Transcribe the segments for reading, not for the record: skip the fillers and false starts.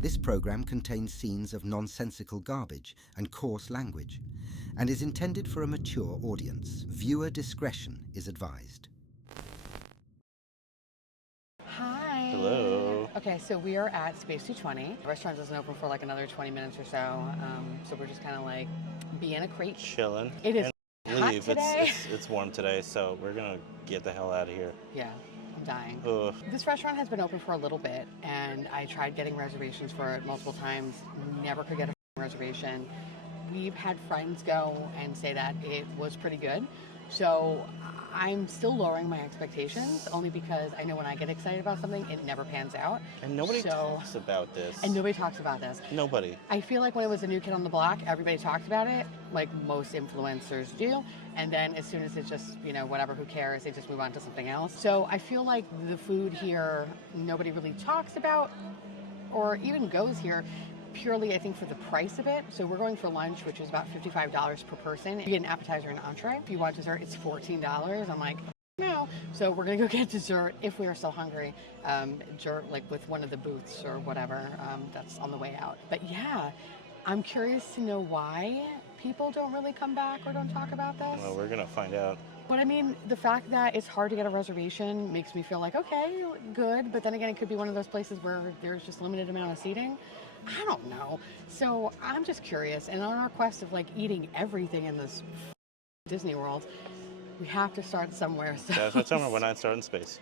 This program contains scenes of nonsensical garbage and coarse language and is intended for a mature audience. Viewer discretion is advised. Hi. Hello. Okay, so we are at Space 220. The restaurant doesn't open for like another 20 minutes or so. So we're just kind of like being a crate. Chilling. It is hot Leave. today. It's warm today, so we're gonna get the hell out of here. Yeah, I'm dying. Ugh. This restaurant has been open for a little bit, and I tried getting reservations for it multiple times. Never could get a reservation. We've had friends go and say that it was pretty good. So I'm still lowering my expectations, only because I know when I get excited about something, it never pans out. And nobody talks about this. And nobody talks about this. Nobody. I feel like when it was a new kid on the block, everybody talked about it, like most influencers do. And then as soon as it's just, whatever, who cares, they just move on to something else. So I feel like the food here, nobody really talks about or even goes here. Purely, I think, for the price of it. So we're going for lunch, which is about $55 per person. You get an appetizer and an entree. If you want dessert, it's $14. I'm like, no. So we're gonna go get dessert if we are still hungry. Like with one of the booths or whatever. That's on the way out. But yeah, I'm curious to know why people don't really come back or don't talk about this. Well, we're gonna find out. But I mean, the fact that it's hard to get a reservation makes me feel like, okay, good. But then again, it could be one of those places where there's just limited amount of seating. I don't know. So I'm just curious. And on our quest of like eating everything in this Disney World, we have to start somewhere. So That's what summer when I start in space.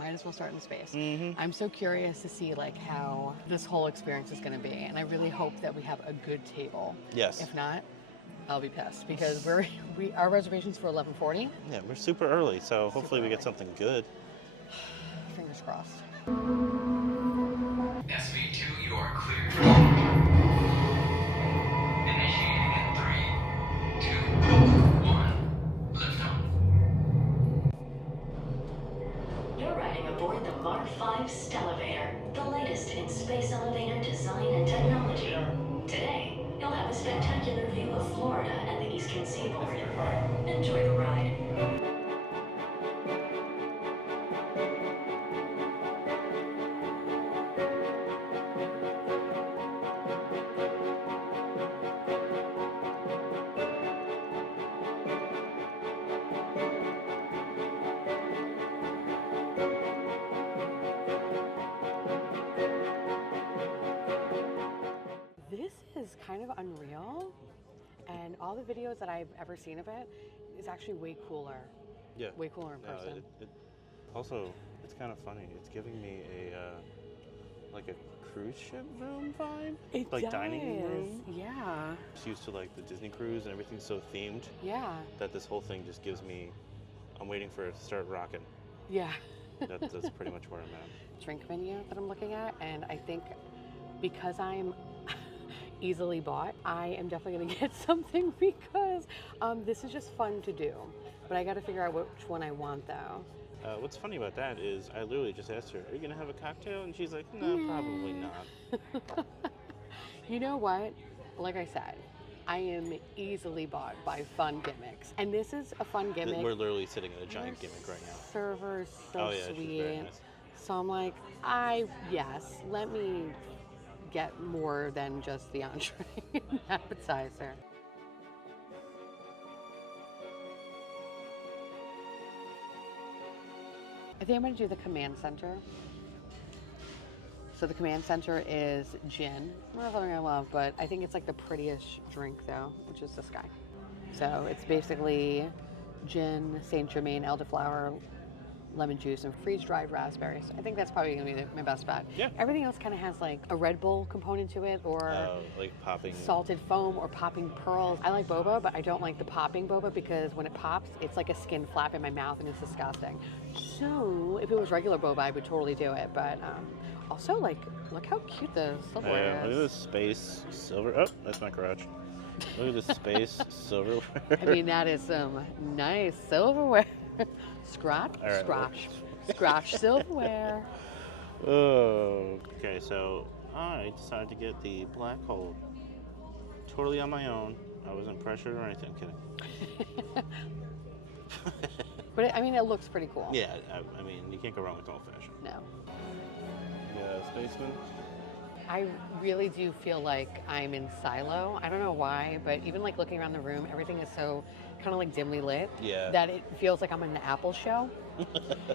might as well start in space. Mm-hmm. I'm so curious to see like how this whole experience is going to be. And I really hope that we have a good table. Yes. If not, I'll be pissed because our reservation's for 11:40. Yeah, we're super early, so hopefully we get something good. Fingers crossed. SV2, you are cleared for launch. Initiating in 3, 2, 1. Lift off. You're riding aboard the Mark V Stellarator, the latest in space elevator design and technology. Today, you'll have a spectacular view of Florida and the Eastern Seaboard. Enjoy the ride. This is kind of unreal, and all the videos that I've ever seen of it is actually way cooler. Yeah. Way cooler in person. Also, it's kind of funny. It's giving me like a cruise ship room vibe. It like does. dining room. Yeah. Just used to like the Disney cruise and everything's so themed Yeah. that this whole thing just gives me. I'm waiting for it to start rocking. Yeah. That's pretty much where I'm at. Drink menu that I'm looking at, and I think because I'm easily bought, I am definitely going to get something because this is just fun to do. But I got to figure out which one I want, though. What's funny about that is I literally just asked her, "Are you gonna have a cocktail?" And she's like, "No, probably not." You know what? Like I said, I am easily bought by fun gimmicks, and this is a fun gimmick. We're literally sitting in a giant gimmick right now. Server's so Oh yeah, she's sweet. very nice. So I'm like, let me get more than just the entree and appetizer. I think I'm going to do the command center. So the command center is gin. Not something I love, but I think it's like the prettiest drink though, which is this guy. So it's basically gin, Saint Germain, elderflower, lemon juice, and freeze-dried raspberries. I think that's probably going to be my best bet. Yeah. Everything else kind of has like a Red Bull component to it, or Like popping. salted foam, or popping pearls. I like boba, but I don't like the popping boba because when it pops, it's like a skin flap in my mouth and it's disgusting. So if it was regular boba, I would totally do it. But also, like, look how cute the silverware Look at is. this space silver. Oh, that's my garage. Look at this space silverware. I mean, that is some nice silverware. Scratch, All right, scratch, scratch silverware. Oh, okay, so I decided to get the black hole totally on my own. I wasn't pressured or anything. Kidding. But I mean, it looks pretty cool. Yeah, I mean, you can't go wrong with old fashioned. No. Yeah, spaceman. I really do feel like I'm in silo. I don't know why, but even like looking around the room, everything is so kind of like dimly lit Yeah. that it feels like I'm in an Apple show.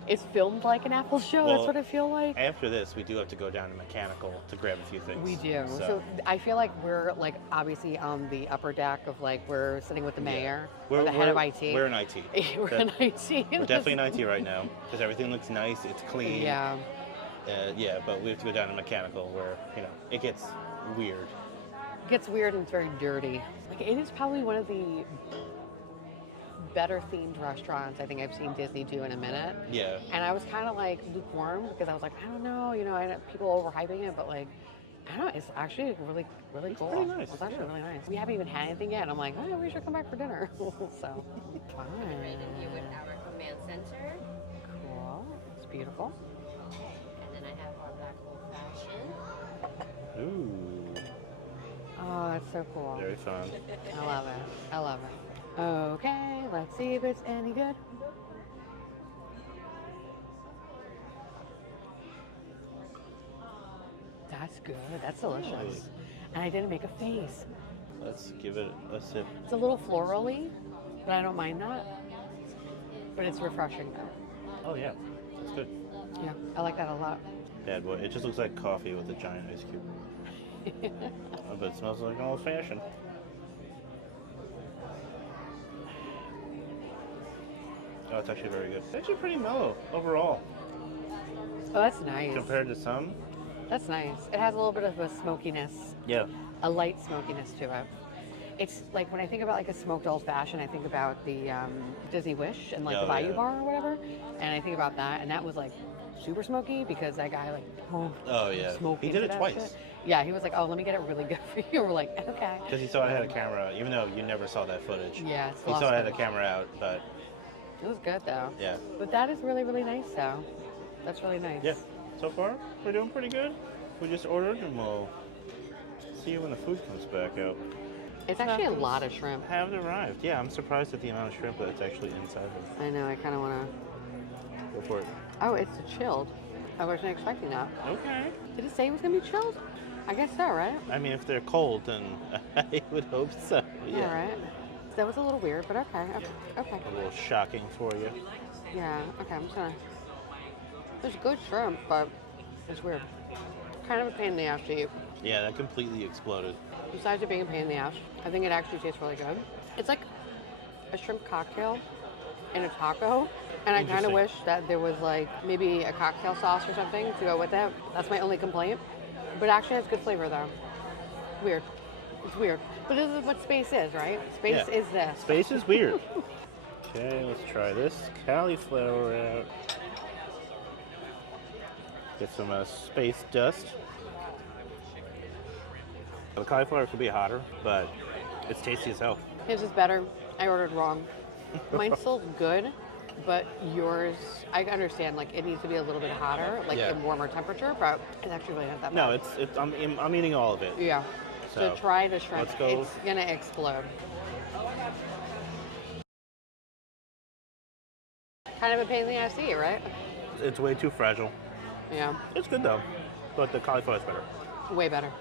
It's filmed like an Apple show. Well, That's what I feel like. After this, we do have to go down to mechanical to grab a few things. We do. So I feel like we're like obviously on the upper deck of like we're sitting with the mayor or the head of IT. We're in IT. We're in IT. We're definitely in IT right now because everything looks nice. It's clean. Yeah. Yeah, but we have to go down to mechanical where, it gets weird. It gets weird and it's very dirty. Like it is probably one of the better themed restaurants I think I've seen Disney do in a minute. Yeah. And I was kind of like lukewarm because I was like, I don't know, I know people overhyping it, but like, I don't know, it's actually really, really cool. Pretty nice. It's actually really nice. We haven't even had anything yet. And I'm like, oh, we should come back for dinner. So, fine. You would our command center. Cool. It's beautiful. And then I have our black old fashioned. Ooh. Oh, that's so cool. Very fun. I love it. I love it. Okay, let's see if it's any good. That's good. That's delicious. Nice. And I didn't make a face. Let's give it a sip. It's a little florally, but I don't mind that. But it's refreshing though. Oh, yeah. That's good. Yeah, I like that a lot. Bad boy. It just looks like coffee with a giant ice cube. Oh, but it smells like an old fashioned. Oh, it's actually very good. It's actually pretty mellow overall Oh, that's nice. compared to some. That's nice. It has a little bit of a smokiness, Yeah. a light smokiness to it. It's like when I think about like a smoked old fashioned, I think about the Disney Wish and like the Oh, Bayou yeah. Bar or whatever, and I think about that, and that was like super smoky because that guy like Oh, yeah. smoked He into did it that twice. shit. Yeah, he was like, oh, let me get it really good for you. We're like, okay. Because he saw I had a camera, even though you never saw that footage. Yeah, it's He lost saw I had a footage. camera out, but It was good though. yeah. But that is really, really nice though. That's really nice. Yeah. So far, we're doing pretty good. We just ordered and we'll see you when the food comes back out. It's actually a lot of shrimp. Have arrived. Yeah, I'm surprised at the amount of shrimp that's actually inside of it. I know, I kind of want to. Go for it. Oh, it's chilled. I wasn't expecting that. Okay. Did it say it was going to be chilled? I guess so, right? I mean, if they're cold, then I would hope so. Yeah. All right. That was a little weird, but okay. Okay. A little shocking for you. Yeah, okay, I'm just gonna. There's good shrimp, but it's weird. Kind of a pain in the ass to eat. Yeah, that completely exploded. Besides it being a pain in the ass, I think it actually tastes really good. It's like a shrimp cocktail in a taco, and I kind of Interesting. wish that there was like maybe a cocktail sauce or something to go with it. That's my only complaint. But it actually has good flavor though. Weird. It's weird. But this is what space is, right? Space Yeah. is this. Space is weird. Okay, let's try this cauliflower out. Get some space dust. The cauliflower could be hotter, but it's tasty as hell. His is better. I ordered wrong. Mine's still good, but yours, I understand, like, it needs to be a little bit hotter, like Yeah. in warmer temperature, but it's actually really not that No, bad. it's I'm eating all of it. Yeah. So So, try the shrimp. let's go. It's gonna explode. Kind of a pain in the ass to eat, right? It's way too fragile. Yeah. It's good though, but the cauliflower is better. Way better.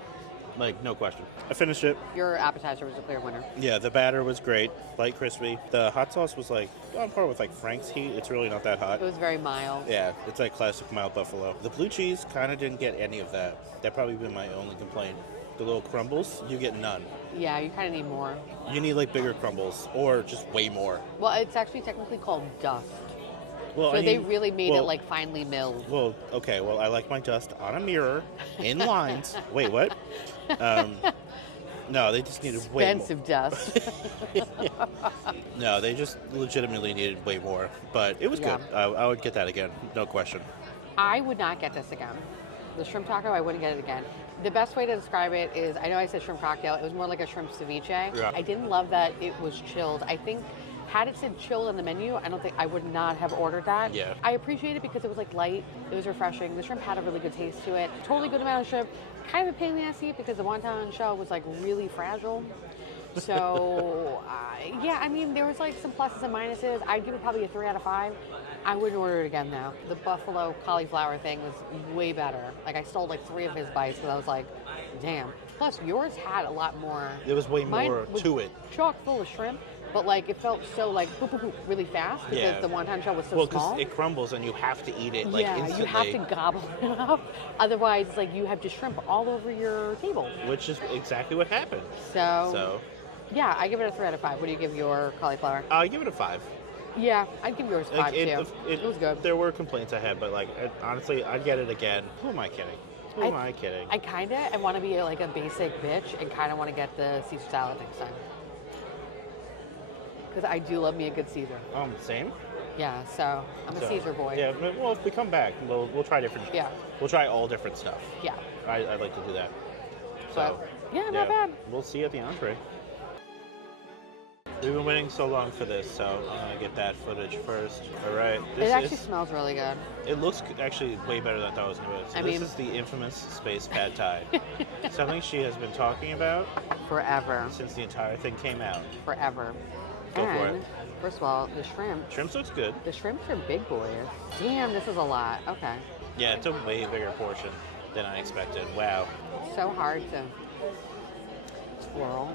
Like, no question. I finished it. Your appetizer was a clear winner. Yeah, the batter was great, light crispy. The hot sauce was like on par with like Frank's heat. It's really not that hot. It was very mild. Yeah, it's like classic mild buffalo. The blue cheese kind of didn't get any of that. That probably been my only complaint. The little crumbles, you get none. Yeah, you kind of need more. You need like bigger crumbles or just way more. Well, it's actually technically called dust. Well, So I they mean, really made well, it like finely milled. Well, okay. Well, I like my dust on a mirror in lines. Wait, what? No, they just needed way more. Expensive dust. No, they just legitimately needed way more. But it was Yeah. good. I would get that again, no question. I would not get this again. The shrimp taco, I wouldn't get it again. The best way to describe it is, I know I said shrimp cocktail, it was more like a shrimp ceviche. Yeah. I didn't love that it was chilled. I think, had it said chilled on the menu, I would not have ordered that. Yeah. I appreciate it because it was like light, it was refreshing. The shrimp had a really good taste to it. Totally good amount of shrimp. Kind of a pain in the ass to eat because the wonton shell was like really fragile. So, yeah, I mean, there was like some pluses and minuses. I'd give it probably a 3 out of 5. I wouldn't order it again though. The buffalo cauliflower thing was way better. Like I stole like 3 of his bites because I was like, damn. Plus, yours had a lot more. There was way Mine more was to it. chock full of shrimp, but like it felt so like boop, boop, boop, really fast because Yeah. the wonton shell was so Well, small. because it crumbles and you have to eat it like yeah, instantly. you have to gobble it up. Otherwise, like you have just shrimp all over your table. Which is exactly what happened. So, yeah, I give it a 3 out of 5. What do you give your cauliflower? I give it a 5. Yeah, I'd give yours 5 Like, too. It was good. There were complaints I had, but like honestly, I'd get it again. Who am I kidding? Who am I kidding? I kind of I want to be like a basic bitch and kind of want to get the Caesar salad next time. Because I do love me a good Caesar. Same. Yeah, so I'm a Caesar boy. Yeah, well, if we come back, we'll try different. Yeah. We'll try all different stuff. Yeah. I'd like to do that. So, But, yeah, not bad. We'll see you at the entree. We've been waiting so long for this, so I'm gonna get that footage first. All right. It actually smells really good. It looks actually way better than I thought it was gonna be. So this is the infamous space pad thai. Something she has been talking about Forever. since the entire thing came out. Forever. Go for And, it. first of all, the shrimp. Shrimps looks good. The shrimps are big boys. Damn, this is a lot. Okay. Yeah, it's a way bigger portion than I expected. Wow. So hard to swirl.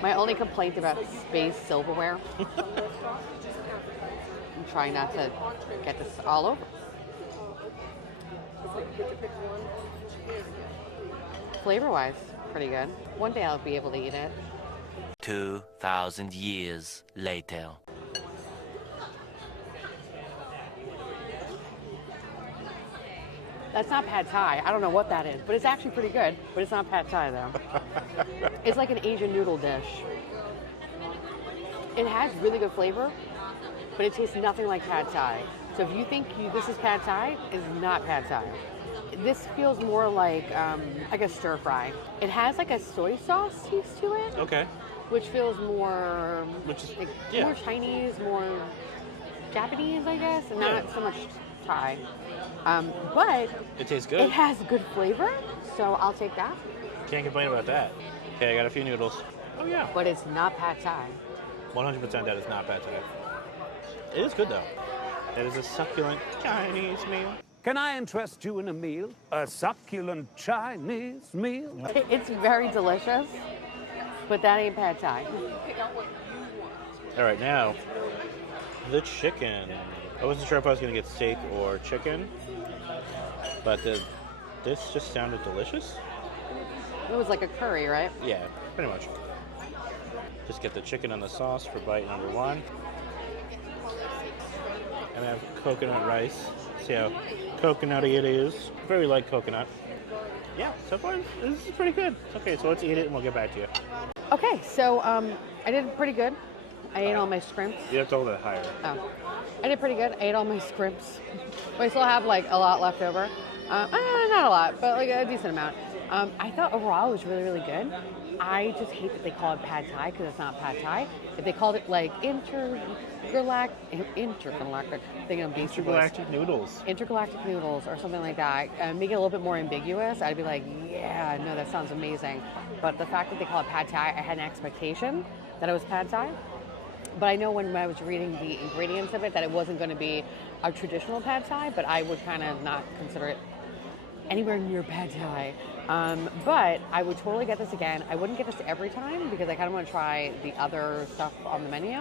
My only complaint about space silverware. I'm trying not to get this all over. Flavor-wise, pretty good. One day I'll be able to eat it. 2,000 years later. That's not pad thai. I don't know what that is, but it's actually pretty good. But it's not pad thai though. It's like an Asian noodle dish. It has really good flavor, but it tastes nothing like pad thai. So if you think this is pad thai, it's not pad thai. This feels more like a stir fry. It has like a soy sauce taste to it, Okay. which feels more Which is like, yeah. more Chinese, more Japanese, I guess, and not Yeah. so much Thai. But It tastes good. it has good flavor, so I'll take that. Can't complain about that. Okay, I got a few noodles. Oh yeah. But it's not pad thai. 100% that is not pad thai. It is good though. It is a succulent Chinese meal. Can I interest you in a meal? A succulent Chinese meal? It's very delicious, but that ain't pad thai. All right, now the chicken. I wasn't sure if I was gonna get steak or chicken, but this just sounded delicious. It was like a curry, right? Yeah, pretty much. Just get the chicken and the sauce for bite number 1. And I have coconut rice. See how coconutty it is. Very light coconut. Yeah, so far this is pretty good. Okay, so let's eat it and we'll get back to you. Okay, so I did pretty good. I ate all my scrimps. You have to hold it higher. Oh, I did pretty good. I ate all my scrimps. But I still have like a lot left over. Not a lot, but like a decent amount. I thought overall it was really, really good. I just hate that they call it pad thai because it's not pad thai. If they called it like intergalactic thinking of Beastie Boys. Intergalactic noodles. Intergalactic noodles or something like that, make it a little bit more ambiguous, I'd be like, yeah, no, that sounds amazing. But the fact that they call it pad thai, I had an expectation that it was pad thai. But I know when I was reading the ingredients of it that it wasn't going to be a traditional pad thai, but I would kind of not consider it anywhere near pad thai. But I would totally get this again. I wouldn't get this every time because I kind of want to try the other stuff on the menu,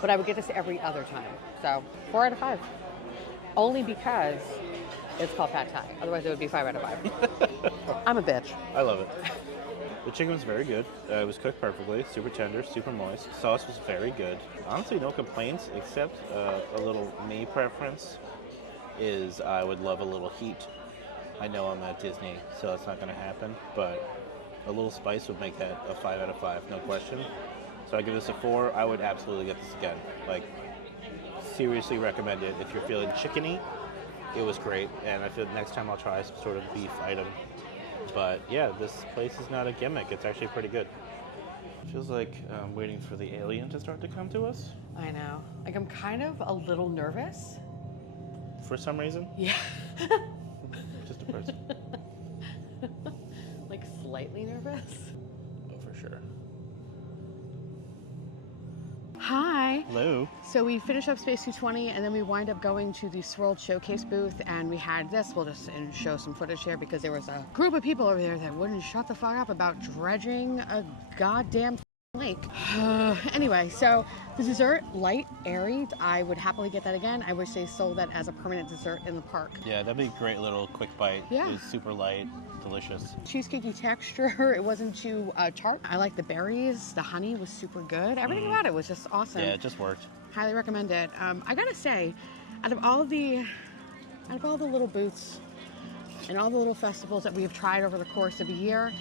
but I would get this every other time. So 4 out of 5. Only because it's called pad thai. Otherwise it would be 5 out of 5. I'm a bitch. I love it. The chicken was very good. It was cooked perfectly, super tender, super moist. Sauce was very good. Honestly, no complaints, except a little me preference is I would love a little heat. I know I'm at Disney, so that's not going to happen, but a little spice would make that a 5 out of 5, no question. So I give this a 4. I would absolutely get this again. Like, seriously recommend it. If you're feeling chickeny, it was great, and I feel next time I'll try some sort of beef item. But yeah, this place is not a gimmick. It's actually pretty good. Feels like I'm waiting for the alien to start to come to us. I know. Like I'm kind of a little nervous. For some reason. Yeah. Just a person. Like slightly nervous. Oh, for sure. Hi. Hi. Hello. So we finished up Space 220 and then we wind up going to the Swirled Showcase booth and we had this. We'll just show some footage here because there was a group of people over there that wouldn't shut the fuck up about dredging a goddamn lake. Anyway, so the dessert, light, airy, I would happily get that again. I wish they sold that as a permanent dessert in the park. Yeah, that'd be a great little quick bite. Yeah. It was super light, delicious. Cheesecakey texture, it wasn't too tart. I like the berries, the honey was super good. Everything about it was just awesome. Yeah, it just worked. Highly recommend it. I gotta say, out of all the little booths and all the little festivals that we have tried over the course of a year,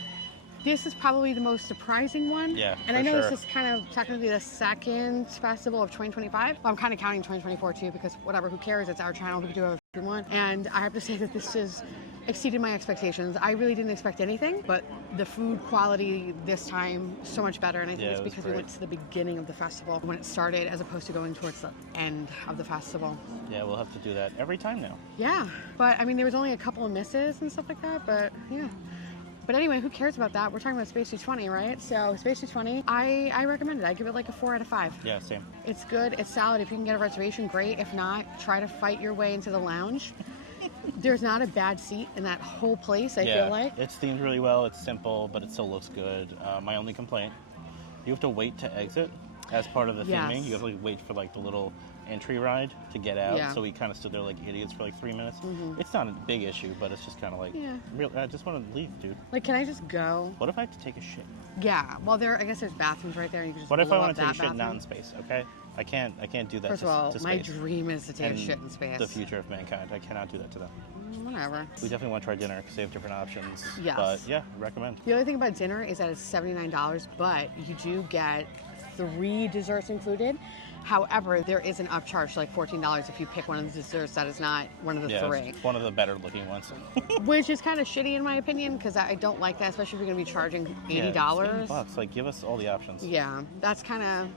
this is probably the most surprising one. Yeah, and for I know sure. this is kind of technically the second festival of 2025. Well, I'm kind of counting 2024 too because whatever, who cares? It's our channel. We can do whatever we want. And I have to say that this has exceeded my expectations. I really didn't expect anything, but the food quality this time so much better. And I think Yeah, it's it was because we great. went to the beginning of the festival when it started as opposed to going towards the end of the festival. Yeah, we'll have to do that every time now. Yeah, but I mean, there was only a couple of misses and stuff like that, but yeah. But anyway, who cares about that? We're talking about Space 220, right? So Space 220, I recommend it. I give it like a 4 out of 5. Yeah, same. It's good. It's solid. If you can get a reservation, great. If not, try to fight your way into the lounge. There's not a bad seat in that whole place, I feel like. It's themed really well. It's simple, but it still looks good. My only complaint, you have to wait to exit as part of the Yes. theming. You have to wait for like the little entry ride to get out. Yeah. So we kind of stood there like idiots for like 3 minutes. It's not a big issue, but it's just kind of like, Yeah. I just want to leave, dude. Like, can I just go? What if I have to take a shit? Yeah. Well, I guess there's bathrooms right there. You can just What if I blow want up to take a that shit not bathroom. in space? Okay, I can't do that. First to, of all, to my space. dream is to take a And shit in space. The future of mankind. I cannot do that to them. Whatever. We definitely want to try dinner because they have different options. Yes. But yeah, recommend. The other thing about dinner is that it's $79, but you do get 3 desserts included. However, there is an upcharge, like $14 if you pick one of the desserts that is not one of the Yeah, 3. it's one of the better looking ones. Which is kind of shitty in my opinion, because I don't like that, especially if you're going to be charging $80. Yeah, it's $80. Like, give us all the options. Yeah, that's kind of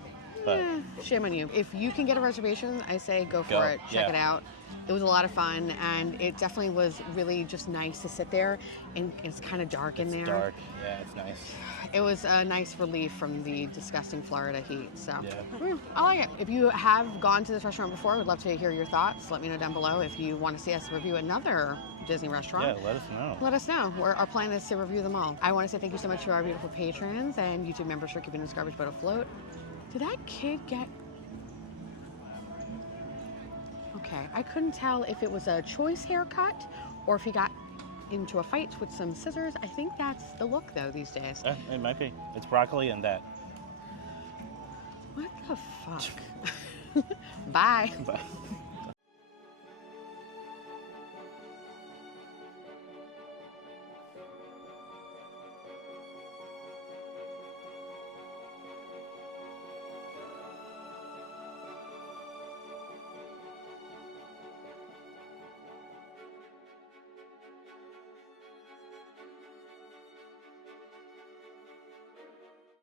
But- shame on you. If you can get a reservation, I say go for Go, it. Check yeah. it out. It was a lot of fun, and it definitely was really just nice to sit there, and it's kind of dark in there. It's dark. Yeah, it's nice. It was a nice relief from the disgusting Florida heat. So Yeah. I like it. If you have gone to this restaurant before, I would love to hear your thoughts. Let me know down below. If you want to see us review another Disney restaurant, Yeah, let us know. let us know. Our plan is to review them all. I want to say thank you so much to our beautiful patrons and YouTube members for keeping this garbage boat afloat. Did that kid get... Okay, I couldn't tell if it was a choice haircut or if he got into a fight with some scissors. I think that's the look though these days. It might be. It's broccoli and that. What the fuck? Bye. Bye.